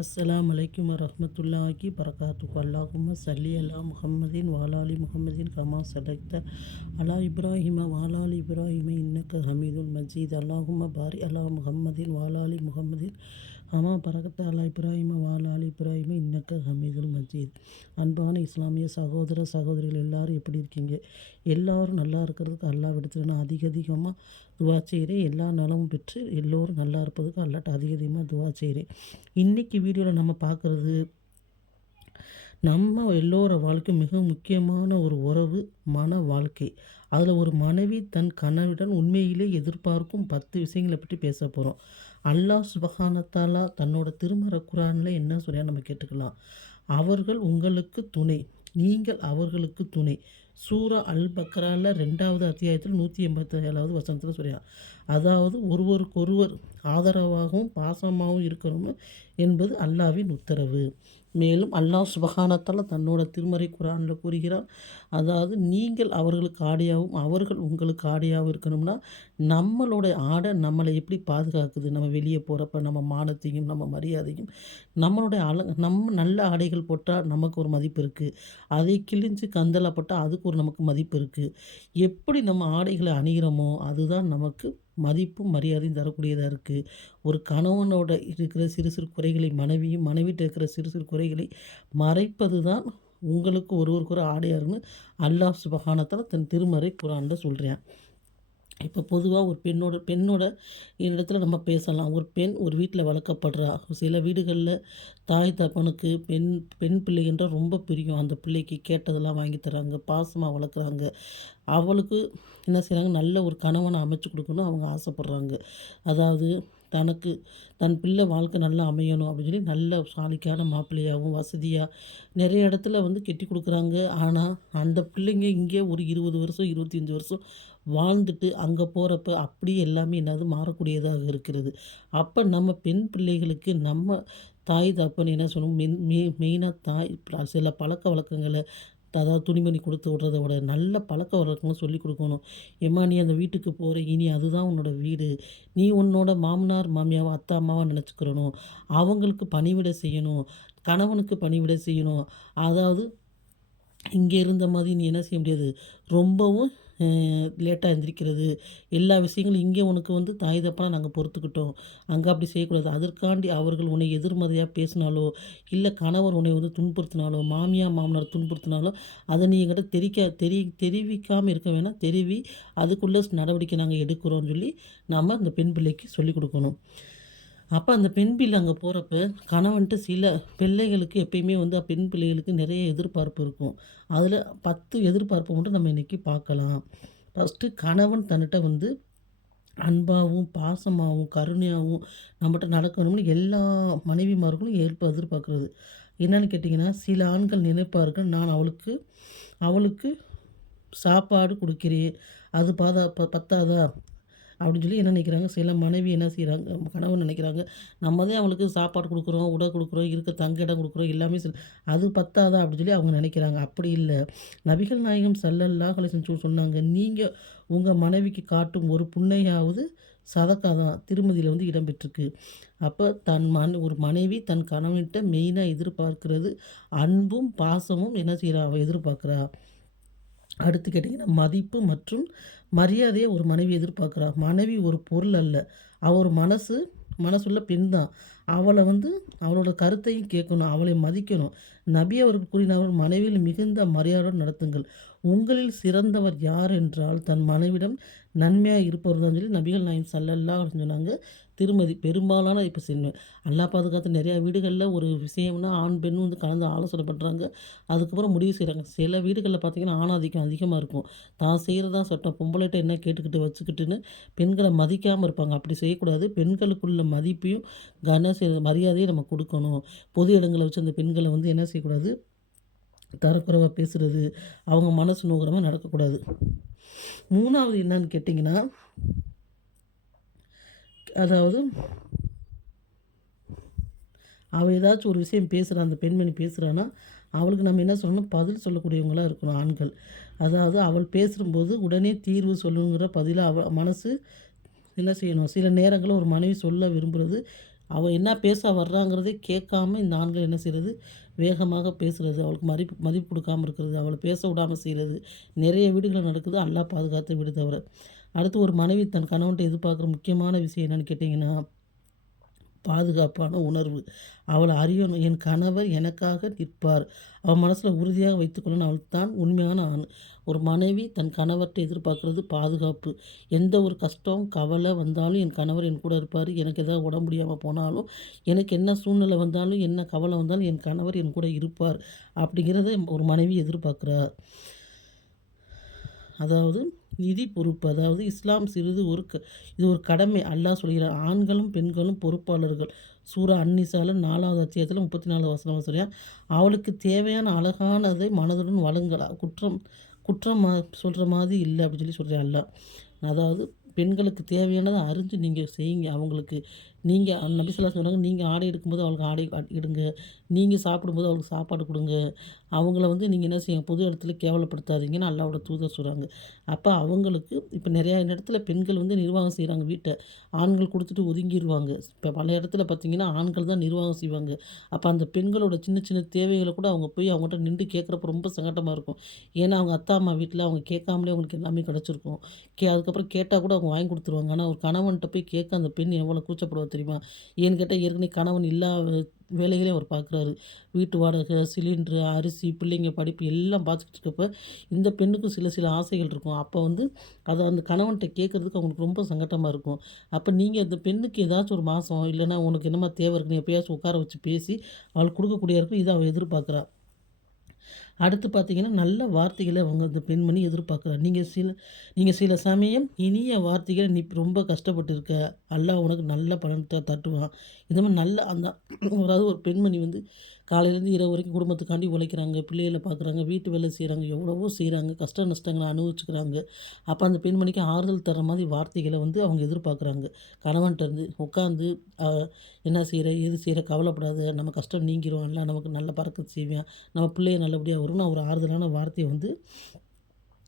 அஸ்ஸலாமு அலைக்கும் வரஹ்மத்துல்லாஹி பரகாத்துஹு. அல்லாஹும்ம ஸல்லி அலா முஹம்மதின் வஆலி முஹம்மதின் கமா ஸல்லைத அலா இப்ராஹிம வஆலி இப்ராஹிம இன்னக ஹமீதுல் மஜீத். அல்லாஹும்ம பாரி அலா முஹம்மதின் வஆலி முஹம்மதின் கமா பரகத்த அலா இப்ராஹிம வஆலி இப்ராஹிம இன்னக ஹமீதுல் மஜீத். அன்பான இஸ்லாமிய சகோதர சகோதரிகள் எல்லாரும் எப்படி இருக்கீங்க? எல்லாரும் நல்லா இருக்கிறதுக்கு அல்லாஹ் விடத்தில் நான் அதிகமாக துவா செய்கிறேன். எல்லா நலமும் பெற்று எல்லோரும் நல்லா இருப்பதுக்கு அல்லாட்ட அதிகமாக துவா செய்கிறேன். இன்றைக்கி வீடியோவில் நம்ம பார்க்குறது, நம்ம எல்லோர வாழ்க்கை மிக முக்கியமான ஒரு உறவு மன வாழ்க்கை. அதில் ஒரு மனைவி தன் கணவனிடம் உண்மையிலே எதிர்பார்க்கும் 10 விஷயங்களை பற்றி பேச போகிறோம். அல்லாஹ் சுப்ஹானஹு தன்னோட திருமறை குர்ஆனில் என்ன சொல்கிறார் நம்ம கேட்டுக்கலாம். அவர்கள் உங்களுக்கு துணை, நீங்கள் அவர்களுக்கு துணை. சூரா அல் பக்ரால 2வது அத்தியாயத்தில் 187வது வசனத்தில் சொல்கிறார். அதாவது ஒருவருக்கொருவர் ஆதரவாகவும் பாசமாகவும் இருக்கணும் என்பது அல்லாஹ்வின் உத்தரவு. மேலும் அல்லாஹ் சுப்ஹானஹு தன்னோட திருமறை குர்ஆனில் கூறுகிறார், அதாவது நீங்கள் அவர்களுக்கு ஆடையாகவும் அவர்கள் உங்களுக்கு ஆடையாகவும் இருக்கணும்னா, நம்மளோட ஆடை நம்மளை எப்படி பாதுகாக்குது? நம்ம வெளியே போகிறப்ப நம்ம மானத்தையும் நம்ம மரியாதையும் நம்மளுடைய நம்ம நல்ல ஆடைகள் போட்டால் நமக்கு ஒரு மதிப்பு இருக்குது. அதை கிழிஞ்சு கந்தலாக போட்டால் அதுக்கு ஒரு நமக்கு மதிப்பு இருக்குது. எப்படி நம்ம ஆடைகளை அணிகிறோமோ அதுதான் நமக்கு மதிப்பும் மரியாதையும் தரக்கூடியதாக இருக்குது. ஒரு கணவனோட இருக்கிற சிறு சிறு குறைகளை மனைவியும், மனைவிட்ட இருக்கிற சிறு சிறு குறைகளை மறைப்பது தான் உங்களுக்கு ஒருவருக்கு ஒரு ஆடையாருன்னு அல்லாஹ் சுப்ஹானஹு தன் திருமறை குர்ஆனில் சொல்கிறான். இப்போ பொதுவாக ஒரு பெண்ணோட இடத்துல நம்ம பேசலாம். ஒரு பெண் ஒரு வீட்டில் வளர்க்கப்படுறா. சில வீடுகளில் தாய் தகப்பனுக்கு பெண் பிள்ளை என்றால் ரொம்ப பிரியம். அந்த பிள்ளைக்கு கேட்டதெல்லாம் வாங்கி தராங்க, பாசமாக வளர்க்குறாங்க. அவளுக்கு என்ன செய்கிறாங்க, நல்ல ஒரு கணவனை அமைச்சு கொடுக்கணும் அவங்க ஆசைப்பட்றாங்க. அதாவது தன் பிள்ளை வாழ்க்கை நல்லா அமையணும் அப்படின்னு சொல்லி நல்ல சாலிக்கான மாப்பிள்ளையாகவும் வசதியாக நிறைய இடத்துல கெட்டி கொடுக்குறாங்க. ஆனால் அந்த பிள்ளைங்க இங்கே ஒரு 20 வருஷம் 25 வருஷம் வாழ்ந்துட்டு அங்கே போகிறப்ப அப்படியே எல்லாமே என்னது மாறக்கூடியதாக இருக்கிறது. அப்போ நம்ம பெண் பிள்ளைகளுக்கு நம்ம தாய் தகப்பன் என்ன சொல்லணும், மெயினாக சில பழக்க வழக்கங்களை, அதாவது துணிமணி கொடுத்து விட்றத விட நல்ல பழக்க வழக்கங்களும் சொல்லிக் கொடுக்கணும். ஏம்மா நீ அந்த வீட்டுக்கு போகிற, இனி அதுதான் உன்னோட வீடு. நீ உன்னோட மாமனார் மாமியாவை அத்தா அம்மாவாக நினச்சிக்கிறணும். அவங்களுக்கு பணிவிடை செய்யணும், கணவனுக்கு பணிவிடை செய்யணும். அதாவது இங்கே இருந்த மாதிரி நீ என்ன செய்ய முடியாது, ரொம்பவும் லேட்டாக எந்திரிக்கிறது, எல்லா விஷயங்களும் இங்கே உனக்கு தாய் தப்பனா நாங்கள் பொறுத்துக்கிட்டோம், அங்கே அப்படி செய்யக்கூடாது. அதற்காண்டி அவர்கள் உன்னை எதிர்மறையாக பேசினாலோ, இல்லை கணவர் உன்னை துன்புறுத்தினாலோ, மாமனார் துன்புறுத்தினாலோ, அதை நீ என்கிட்ட தெரிவிக்காமல் இருக்க வேணாம். அதுக்குள்ளே நடவடிக்கை நாங்கள் எடுக்கிறோன்னு சொல்லி நாம் அந்த பெண் பிள்ளைக்கு சொல்லிக் கொடுக்கணும். அப்போ அந்த பெண் பிள்ளை அங்கே போகிறப்ப கணவன்ட்டு சில பிள்ளைகளுக்கு எப்பயுமே பெண் பிள்ளைகளுக்கு நிறைய எதிர்பார்ப்பு இருக்கும். அதில் 10 எதிர்பார்ப்பு மட்டும் நம்ம இன்றைக்கி பார்க்கலாம். ஃபஸ்ட்டு, கணவன் தன்னிட்ட அன்பாகவும் பாசமாகவும் கருணையாகவும் நம்மகிட்ட நடக்கணும்னு எல்லா மனைவிமார்களும் எதிர்பார்க்குறது. என்னென்னு கேட்டிங்கன்னா, சில ஆண்கள் நினைப்பார்கள், நான் அவளுக்கு சாப்பாடு கொடுக்கிறேன், அது பத்தாதா அப்படின்னு சொல்லி என்ன நினைக்கிறாங்க, சில மனைவி என்ன செய்கிறாங்க, கணவன் நினைக்கிறாங்க, நம்ம தான் அவளுக்கு சாப்பாடு கொடுக்குறோம், உடை கொடுக்குறோம், இருக்க தங்க இடம் கொடுக்குறோம், எல்லாமே அது பத்தாதா அப்படின்னு சொல்லி அவங்க நினைக்கிறாங்க. அப்படி இல்லை. நபிகள் நாயகம் ஸல்லல்லாஹு அலைஹி வஸல்லம் சொன்னாங்க, நீங்கள் உங்கள் மனைவிக்கு காட்டும் ஒரு புன்னையாவது சதக்கா தான் திருமதியில் இடம்பெற்றிருக்கு. அப்போ ஒரு மனைவி தன் கணவன்கிட்ட மெயினாக எதிர்பார்க்கிறது அன்பும் பாசமும் என்ன செய்கிறா, அவள் எதிர்பார்க்குறா. அடுத்து கேட்டிங்கன்னா, மதிப்பு மற்றும் மரியாதையை ஒரு மனைவி எதிர்பார்க்குறா. மனைவி ஒரு பொருள் அல்ல, அவள் ஒரு மனசுள்ள பெண் தான். அவளை அவளோட கருத்தையும் கேட்கணும், அவளை மதிக்கணும். நபி அவர்கள் கூறினார்கள், மனைவியில் மிகுந்த மரியாதையுடன் நடத்துங்கள். உங்களில் சிறந்தவர் யார் என்றால் தன் மனைவிடம் நன்மையாக இருப்பவர் தான் சொல்லி நபிகள் நாயகம் ஸல்லல்லாஹு அலைஹி வஸல்லம் சொன்னாங்க. திருமதி பெரும்பாலான இப்போ அல்லாஹ் பாதுகாத்து நிறையா வீடுகளில் ஒரு விஷயம்னா ஆண் பெண் கலந்து ஆலோசனை பண்ணுறாங்க, அதுக்கப்புறம் முடிவு செய்கிறாங்க. சில வீடுகளில் பார்த்திங்கன்னா ஆணாதிக்கம் அதிகமாக இருக்கும். தான் செய்கிறதா சட்டம், பொம்பளைகிட்ட என்ன கேட்டுக்கிட்டு வச்சுக்கிட்டுன்னு பெண்களை மதிக்காமல் இருப்பாங்க. அப்படி செய்யக்கூடாது. பெண்களுக்குள்ள மதிப்பையும் மரியாதையும் நம்ம கொடுக்கணும். பொது இடங்களை வச்சு அந்த பெண்களை என்ன செய்யக்கூடாது, தரக்குறைவாக பேசுகிறது, அவங்க மனசு நோகிற மாதிரி நடக்கக்கூடாது. 3வது என்னன்னு கேட்டிங்கன்னா, அதாவது அவள் ஏதாச்சும் ஒரு விஷயம் பேசுகிறா, அந்த பெண்மணி பேசுகிறான்னா அவளுக்கு நம்ம என்ன சொல்லணும், பதில் சொல்லக்கூடியவங்களாக இருக்கணும் ஆண்கள். அதாவது அவள் பேசும்போது உடனே தீர்வு சொல்லணுங்கிற பதிலாக அவள் மனசு என்ன செய்யணும். சில நேரங்களில் ஒரு மனைவி சொல்ல விரும்புகிறது அவள் என்ன பேச வர்றாங்கிறதே கேட்காம இந்த ஆண்கள் என்ன செய்கிறது, வேகமாக பேசுறது, அவளுக்கு மதிப்பு மதிப்பு கொடுக்காம இருக்கிறது, அவளை பேச விடாம செய்கிறது, நிறைய வீடுகள்ல நடக்குது. அல்லாஹ் பாதுகாத்த வீடு தவிர. அடுத்து ஒரு மனைவி தன் கணவன்ட்ட எதிர்பார்க்குற முக்கியமான விஷயம் என்னன்னு கேட்டிங்கன்னா, பாதுகாப்பான உணர்வு. அவள அறியணும். என் கணவர் எனக்காக நிற்பார். அவள் மனசுல உறுதியாக வைத்துக்கொள்ளணும். அவள் தான் உண்மையான ஆண். ஒரு மனைவி தன் கணவர்ட்ட எதிர்பார்க்கிறது பாதுகாப்பு. எந்த ஒரு கஷ்டம், கவலை வந்தாலும் என் கணவர் என் கூட இருப்பாரு. எனக்கு ஏதாவது உடம்பு முடியாம போனாலும், எனக்கு என்ன சூழ்நிலை வந்தாலும், என்ன கவலை வந்தாலும் என் கணவர் என் கூட இருப்பார். அப்படிங்கிறத ஒரு மனைவி எதிர்பார்க்கிறா. அதாவது நிதி பொறுப்பு. அதாவது இஸ்லாம் சிறிது இது ஒரு கடமை. அல்லாஹ் சொல்கிறான், ஆண்களும் பெண்களும் பொறுப்பாளர்கள். சூரா அந்நிசால 4வது அத்தியாயத்தில 34 வசனம் சொல்றான். அவளுக்கு தேவையான அழகானதை மனதுடன் வழங்கலா. குற்றம் குற்றம் சொல்ற மாதிரி இல்ல அப்படின்னு சொல்றான் அல்லாஹ். அதாவது பெண்களுக்கு தேவையானத அறிஞ்சு நீங்க செய்யுங்க. அவங்களுக்கு நீங்க நபி ஸல்லல்லாஹு சொன்னாங்க, நீங்க ஆடை எடுக்கும்போது அவளுக்கு ஆடை இடுங்க. நீங்க சாப்பிடும்போது அவளுக்கு சாப்பாடு குடுங்க. அவங்கள நீங்க என்ன செய்யுங்க, பொது இடத்துல கேவலப்படுத்தாதீங்கன்னு அல்லாஹ்வோட தூதர் சொல்றாங்க. அப்ப அவங்களுக்கு இப்ப நெறைய இடத்துல பெண்கள் நிர்வாகம் செய்றாங்க வீட்ட. ஆண்கள் குடுத்துட்டு ஒதுங்கிருவாங்க. இப்ப பல இடத்துல பார்த்தீங்கன்னா, ஆண்கள் தான் நிர்வாகம் செய்வாங்க. அப்ப அந்த பெண்களோட சின்ன சின்ன தேவைகள கூட அவங்க போய் அவங்கட்ட நின்டு கேட்குறப்ப ரொம்ப சங்கட்டமா இருக்கும். ஏன்னா, அவங்க அப்பா, அம்மா வீட்ல அவங்க கேட்காமலே அவங்களுக்கு எல்லாமே கிடைச்சிருக்கும். அதுக்கப்புறம் கேட்டா கூட அவங்க வாங்கி குடுத்துருவாங்க. ஆனா, ஒரு கணவன்ட்ட போய் கேட்க அந்த பெண் எவ்வளோ கூச்சப்படுவா தெரியுமா? ஏன்னு கேட்டா, ஏற்கனவே கணவன் வேலைகளே அவர் பார்க்குறாரு. வீட்டு வாடகை, சிலிண்டரு, அரிசி, பிள்ளைங்க படிப்பு எல்லாம் பார்த்துக்கிட்டு இருக்கப்ப, இந்த பெண்ணுக்கும் சில சில ஆசைகள் இருக்கும். அப்ப அத அந்த கணவன்ட்ட கேட்கறதுக்கு அவங்களுக்கு ரொம்ப சங்கட்டமா இருக்கும். அப்ப நீங்க அந்த பெண்ணுக்கு ஏதாச்சும் ஒரு மாசம், இல்லன்னா உனக்கு என்னம்மா தேவை இருக்குன்னு எப்பயாச்சும் உட்கார வச்சு பேசி, அவளுக்கு குடுக்கக்கூடிய இருக்கும். இத அவ எதிர்பார்க்குறா. அடுத்து பார்த்தீங்கன்னா, நல்ல வார்த்தைகள அவங்க அந்த பெண்மணி எதிர்பார்க்குறா. நீங்க சில சமயம் இனிய வார்த்தைகள, "நீ ரொம்ப கஷ்டப்பட்டு இருக்க. அல்லாஹ் உனக்கு நல்ல பலன்த்த தட்டுவான்." இந்த மாரி நல்ல அந்த அதாவது ஒரு பெண்மணி காலையிலேருந்து இரவு வரைக்கும் குடும்பத்துக்காண்டி உழைக்கிறாங்க, பிள்ளைகள பார்க்குறாங்க, வீட்டு வேலை செய்றாங்க, எவ்வளவோ செய்றாங்க, கஷ்ட நஷ்டங்கள அனுபவிச்சுக்கிறாங்க. அப்ப அந்த பெண்மணிக்கு ஆறுதல் தர்ற மாரி வார்த்தைகள அவங்க எதிர்பார்க்குறாங்க. கணவன்ட்ட இருந்து உட்காந்து அ "என்ன செய்ற? ஏது செய்ற? கவலைப்படாத. நம்ம கஷ்டம் நீங்கிரும். அல்லாஹ் நமக்கு நல்ல பரக்கத் செய்வான். நம்ம பிள்ளைக நல்லபடியா வரும்னு" ஒரு ஆறுதலான வார்த்தைய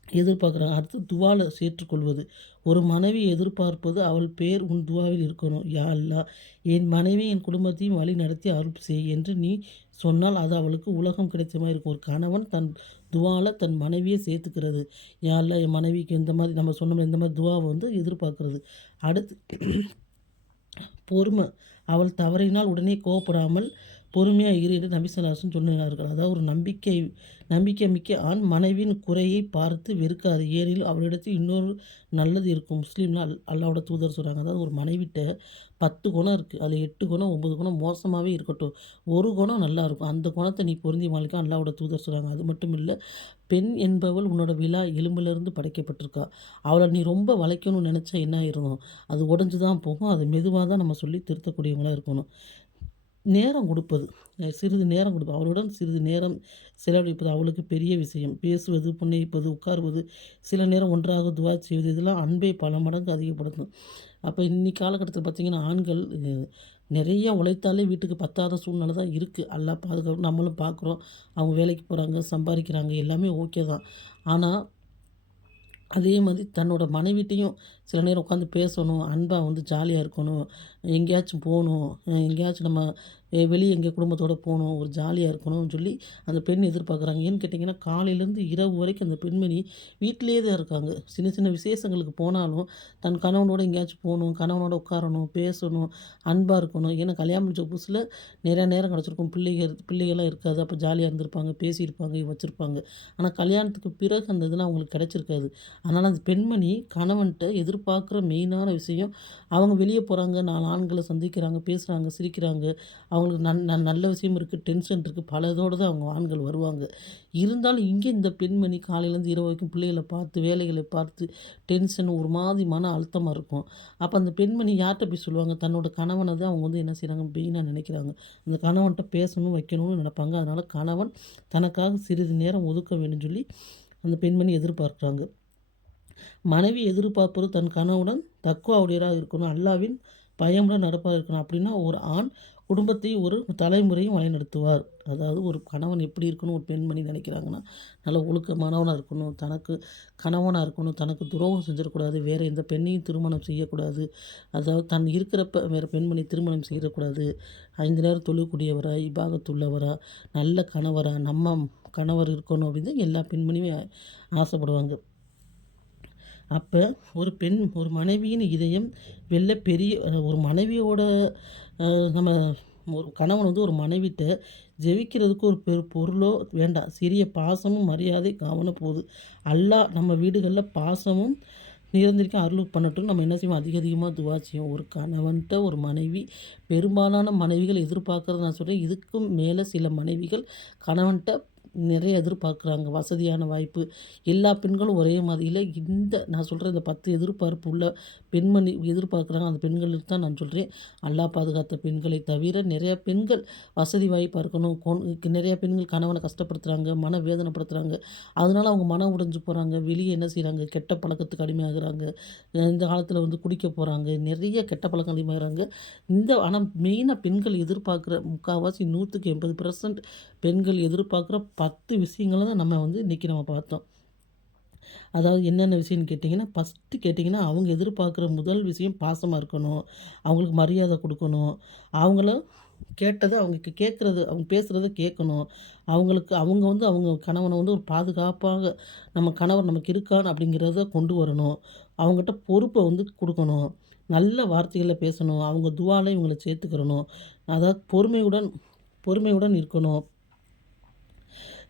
எதிர்பார்க்குறாங்க. அடுத்து துவால ஏற்றுக்கொள்வது. ஒரு மனைவி எதிர்பார்ப்பது, அவள் பேர் உன் துவாவில் இருக்கணும். யா அல்லாஹ், என் மனைவி என் குடும்பத்தையும் வழி நடத்தி அருள் செய் என்று நீ சொன்னால் அது அவளுக்கு உலகம் கிடைத்த மாரி இருக்கும். ஒரு கணவன் தன் துவால தன் மனைவிய சேர்த்துக்கிறது. யா அல்லாஹ், என் மனைவிக்கு இந்த மாரி நம்ம சொன்னோம்ல, இந்த மாரி துவாவ எதிர்பார்க்கிறது. அடுத்து பொறுமை. அவள் தவறினால் உடனே கோவப்படாமல் பொறுமையா இரு என்று நபி ஸல்லல்லாஹு அலைஹி வஸல்லம் சொன்னார்கள். அதாவது ஒரு நம்பிக்கை மிக்க ஆண் மனைவியின் குறையை பார்த்து வெறுக்காது. ஏனெனில் அவளிடத்தில் இன்னொரு நல்லது இருக்கும். முஸ்லீம்ல அல்லாஹ்வோட தூதர் சொல்றாங்க. அதாவது ஒரு மனைவிட்ட 10 குணம் இருக்கு. அதில 8 குணம், 9 குணம் மோசமாவே இருக்கட்டும். ஒரு குணம் நல்லா இருக்கும். அந்த குணத்த நீ பொருந்தி வாழ்க்கை அல்லாஹ்வோட தூதர் சொல்றாங்க. அது மட்டும் இல்ல, பெண் என்பவள் உன்னோட விலா எலும்பிலிருந்து படைக்கப்பட்டிருக்கா. அவள நீ ரொம்ப வளைக்கணும்னு நெனச்சா என்ன ஆயிரும்? அது உடைஞ்சு தான் போகும். அது மெதுவா தான் நம்ம சொல்லி திருத்தக்கூடியவங்களா இருக்கணும். நேரம் கொடுப்பது. சிறிது நேரம் கொடுப்பது. அவளுடன் சிறிது நேரம் செலவழிப்பது அவளுக்கு பெரிய விஷயம். பேசுவது, புன்னகைப்பது, உட்காருவது, சில நேரம் ஒன்றாக துவா செய்வது இதெல்லாம் அன்பை பல மடங்கு அதிகப்படுத்தும். அப்ப இன்னைக்கு காலகட்டத்தில பார்த்தீங்கன்னா, ஆண்கள் நெறைய உழைத்தாலே வீட்டுக்கு பத்தாத சூழ்நிலை தான் இருக்கு. அல்லாஹ் பாதுகாக்கணும். நம்மளும் பார்க்குறோம். அவங்க வேலைக்கு போறாங்க, சம்பாரிக்கிறாங்க. எல்லாமே ஓகே தான். ஆனா அதே மாதிரி தன்னோட மனைவிட்டயும் சில நேரம் உட்காந்து பேசணும். அன்பா ஜாலியா இருக்கணும். எங்கேயாச்சும் போணும். எங்கேயாச்சும் நம்ம வெளிய எங்கேயோ குடும்பத்தோட போணும். ஒரு ஜாலியா இருக்கணும்னு சொல்லி அந்த பெண் எதிர்பார்க்குறாங்க. ஏன்னு கேட்டிங்கன்னா, காலையிலேருந்து இரவு வரைக்கும் அந்த பெண்மணி வீட்டிலேயே தான் இருக்காங்க. சின்ன சின்ன விசேஷங்களுக்கு போனாலும், தன் கணவனோட எங்கேயாச்சும் போணும், கணவனோட உட்காரணும், பேசணும், அன்பா இருக்கணும். ஏன்னா கல்யாணம் முடிச்ச புதுசுல நிறையா நேரம் கிடச்சிருக்கும். பிள்ளைகள்லாம் இருக்காது. அப்போ ஜாலியா இருந்திருப்பாங்க, பேசியிருப்பாங்க, வச்சிருப்பாங்க. ஆனா கல்யாணத்துக்கு பிறகு அந்த இதெல்லாம் அவங்களுக்கு கிடைச்சிருக்காது. அதனால அந்த பெண்மணி கணவன்ட்ட எதிர்பார்க்குற மெயினான விஷயம், அவங்க வெளிய போறாங்க, 4 ஆண்கள சந்திக்கிறாங்க, பேசுறாங்க, சிரிக்கிறாங்க. அவங்களுக்கு நல்ல விஷயம் இருக்கு, டென்ஷன் இருக்கு. பல இதோட தான் அவங்க ஆண்கள் வருவாங்க. இருந்தாலும் இங்கே இந்த பெண்மணி காலையிலேருந்து இரவு வரைக்கும் பிள்ளைகள பார்த்து, வேலைகளை பார்த்து டென்ஷன் ஒரு மாதிரி மன அழுத்தமா இருக்கும். அப்ப அந்த பெண்மணி யார்ட்ட போய் சொல்லுவாங்க? தன்னோட கணவன தான் அவங்க என்ன செய்றாங்க? மெயினா நினைக்கிறாங்க. அந்த கணவன்ட்ட பேசணும், வைக்கணும்னு நினைப்பாங்க. அதனால கணவன் தனக்காக சிறிது நேரம் ஒதுக்க வேண்டும்னு சொல்லி அந்த பெண்மணி எதிர்பார்க்குறாங்க. மனைவி எதிர்பார்ப்பது தன் கணவனுடன் தக்வா உடையவராக இருக்கணும். அல்லாவின் பயமுடன் நடப்பதாக இருக்கணும். அப்படின்னா ஒரு ஆண் குடும்பத்தையும் ஒரு தலைமுறையும் வழிநடத்துவார். அதாவது ஒரு கணவன் எப்படி இருக்கணும் ஒரு பெண்மணி நினைக்கிறாங்கன்னா, நல்ல ஒழுக்கமானவனா இருக்கணும், தனக்கு கணவனா இருக்கணும், தனக்கு துரோகம் செஞ்சிடக்கூடாது, வேறு எந்த பெண்ணையும் திருமணம் செய்யக்கூடாது. அதாவது தன் இருக்கிறப்ப வேறு பெண்மணி திருமணம் செய்யக்கூடாது. 5 நேரம் தொழக்கூடியவரா, இபாதத்துள்ளவரா, நல்ல கணவரா, நம்ம கணவர் இருக்கணும் அப்படின்னு எல்லா பெண்மணியுமே ஆசைப்படுவாங்க. அப்ப ஒரு மனைவியின் இதயம் வெல்ல பெரிய ஒரு மனைவியோட அ நம்ம ஒரு கணவன் வந்து ஒரு மனைவிட்ட ஜெபிக்கிறதுக்கு ஒரு பொருளோ வேண்டாம். சிறிய பாசமும், மரியாதை, கவனம் போதும். அல்லாஹ் நம்ம வீடுகள்ல பாசமும் நிரந்தரிக்க அருள் பண்ணட்டும்னு நம்ம என்ன செய்வோம்? அதிக அதிகமா துவா செய்வோம். ஒரு கணவன்ட்ட ஒரு மனைவி பெரும்பாலான மனைவிகள் எதிர்பார்க்கறத நான் சொல்றேன். இதுக்கும் மேல சில மனைவிகள் கணவன்ட்ட நிறைய எதிர்பார்க்குறாங்க. வசதியான வாய்ப்பு. எல்லா பெண்களும் ஒரே மாதிரி இல்ல. நான் சொல்ற இந்த 10 எதிர்பார்ப்பு உள்ள பெண்மணி எதிர்பார்க்குறாங்க. அந்த பெண்களுக்கு தான் நான் சொல்றேன். அல்லாஹ் பாதுகாத்த பெண்களை தவிர நிறைய பெண்கள் வசதி வாய்ப்பா இருக்கணும். நிறைய பெண்கள் கணவன கஷ்டப்படுத்துறாங்க, மன வேதனைப்படுத்துறாங்க. அதனால அவங்க மனம் உடைஞ்சு போறாங்க. வெளிய என்ன செய்றாங்க? கெட்ட பழக்கத்துக்கு அடிமையாகுறாங்க. இந்த காலத்தில வந்து குடிக்க போறாங்க. நிறைய கெட்ட பழக்கம் அடிமையாகுறாங்க. ஆனா மெயினா பெண்கள் எதிர்பார்க்குற முக்காவாசி 100க்கு 80% பெண்கள் எதிர்பார்க்குற 10 விஷயங்கள தான் நம்ம வந்து இன்னைக்கு நம்ம பார்த்தோம். அதாவது என்னென்ன விஷயம்னு கேட்டிங்கன்னா, ஃபஸ்ட்டு கேட்டிங்கன்னா, அவங்க எதிர்பார்க்குற முதல் விஷயம் பாசமா இருக்கணும். அவங்களுக்கு மரியாதை குடுக்கணும். அவங்கள கேட்டத அவங்க கேட்குறது அவங்க பேசுறத கேட்கணும். அவங்க வந்து அவங்க கணவன வந்து ஒரு பாதுகாப்பாக நம்ம கணவர் நமக்கு இருக்கான் அப்படிங்கிறத கொண்டு வரணும். அவங்ககிட்ட பொறுப்ப வந்து குடுக்கணும். நல்ல வார்த்தைகள பேசணும். அவங்க துவால இவங்கள சேர்த்துக்கிறணும். அதாவது பொறுமையுடன் பொறுமையுடன் இருக்கணும்.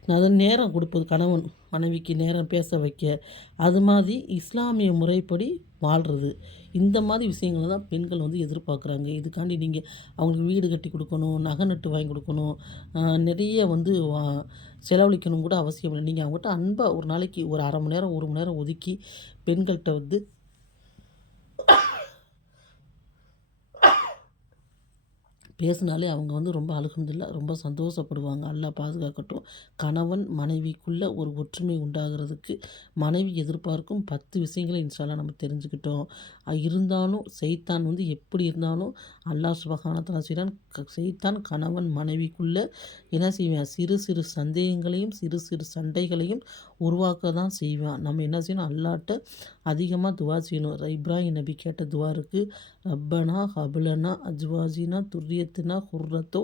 அதாவது நேரம் கொடுப்பது கணவன் மனைவிக்கு நேரம் பேச வைக்க, அது மாதிரி இஸ்லாமிய முறைப்படி வாழ்றது. இந்த மாதிரி விஷயங்கள தான் பெண்கள் வந்து எதிர்பார்க்குறாங்க. இதுக்காண்டி நீங்க அவங்களுக்கு வீடு கட்டி குடுக்கணும், நகை நட்டு வாங்கி குடுக்கணும், நிறைய வந்து செலவழிக்கணும் கூட அவசியம் இல்ல. நீங்க அவங்ககிட்ட அன்பா ஒரு நாளைக்கு ஒரு 1/2 மணி நேரம், 1 மணி நேரம் ஒதுக்கி பெண்கள்ட்ட வந்து பேசினாலே அவங்க வந்து ரொம்ப அல்ஹம்துலில்லாஹ் ரொம்ப சந்தோஷப்படுவாங்க. அல்லாஹ் பாதுகாக்கட்டும். கணவன் மனைவிக்குள்ள ஒரு ஒற்றுமை உண்டாகிறதுக்கு மனைவி எதிர்பார்க்கும் 10 விஷயங்கள இன்ஷா அல்லாஹ் நம்ம தெரிஞ்சுக்கிட்டோம். இருந்தாலும் சைத்தான் வந்து எப்படி இருந்தாலும் அல்லாஹ் சுப்ஹானஹு வ தஆலா செய்றான். சைத்தான் கணவன் மனைவிக்குள்ள என்ன செய்வான்? சிறு சிறு சந்தேகங்களையும், சிறு சிறு சண்டைகளையும் உருவாக்க தான் செய்வான். நம்ம என்ன செய்யணும்? அல்லாஹ்ட்ட அதிகமா துவா செய்யணும். இப்ராஹிம் நபி கேட்ட துவா இருக்கு. ரப்பனா ஹப்லனா அஜ்வாஜினா துர்ரியத்தினா குர்ரத்தோ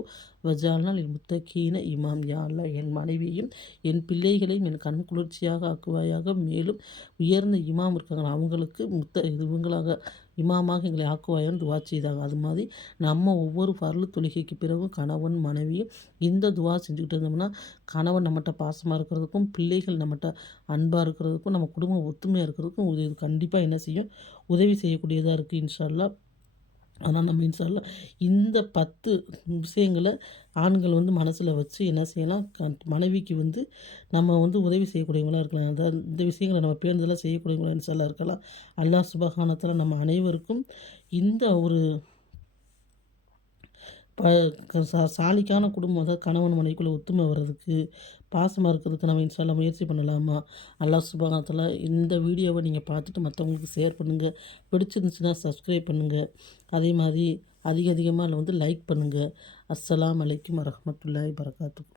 வஜால்னா லில் முத்தகீன இமாம். யா அல்லாஹ் என் மனைவியையும் என் பிள்ளைகளையும் என் கண் குளிர்ச்சியாக ஆக்குவாயாக. மேலும் உயர்ந்த இமாம் இருக்காங்க அவங்களுக்கு இவங்களாக இமாமாக எங்களை ஆக்குவாயான்னு துவா செய்தாங்க. அது மாதிரி நம்ம ஒவ்வொரு ஃபர்லு தொழுகைக்கு பிறகும் கணவன் மனைவியும் இந்த துவா செஞ்சுக்கிட்டு இருந்தோம்னா கணவன் நம்மகிட்ட பாசமாக இருக்கிறதுக்கும், பிள்ளைகள் நம்மகிட்ட அன்பாக இருக்கிறதுக்கும், நம்ம குடும்பம் ஒத்துமையாக இருக்கிறதுக்கும் இது கண்டிப்பாக என்ன செய்யும்? உதவி செய்யக்கூடியதா இருக்குது இன்ஷா அல்லாஹ். அதனால் நம்ம இன்ஷா அல்லாஹ் இந்த 10 விஷயங்கள ஆண்கள் வந்து மனசில வச்சு என்ன செய்யலாம்? மனைவிக்கு வந்து நம்ம வந்து உதவி செய்யக்கூடியவங்களா இருக்கலாம். அதாவது இந்த விஷயங்கள நம்ம பேணுதலா செய்யக்கூடியவங்களா இன்ஷா அல்லாஹ் இருக்கலாம். அல்லாஹ் சுப்ஹானஹு வ தஆலா நம்ம அனைவருக்கும் இந்த ஒரு ப சாலிக்கான குடும்பம் அதாவது கணவன் மனைவிக்குள்ள ஒத்துமை வர்றதுக்கு, பாசமா இருக்கிறதுக்கு நம்ம இன்ஷா அல்லாஹ் முயற்சி பண்ணலாமா? அல்லாஹ் சுப்ஹானஹு வ தஆலா இந்த வீடியோவ நீங்க பார்த்துட்டு மத்தவங்களுக்கு ஷேர் பண்ணுங்க. பிடிச்சிருந்துச்சுன்னா சப்ஸ்கிரைப் பண்ணுங்க. அதே மாதிரி அதிக அதிகமா அதில வந்து லைக் பண்ணுங்க. அஸ்ஸலாமு அலைக்கும் வரஹ்மத்துல்லாஹி வபரகாத்துஹு.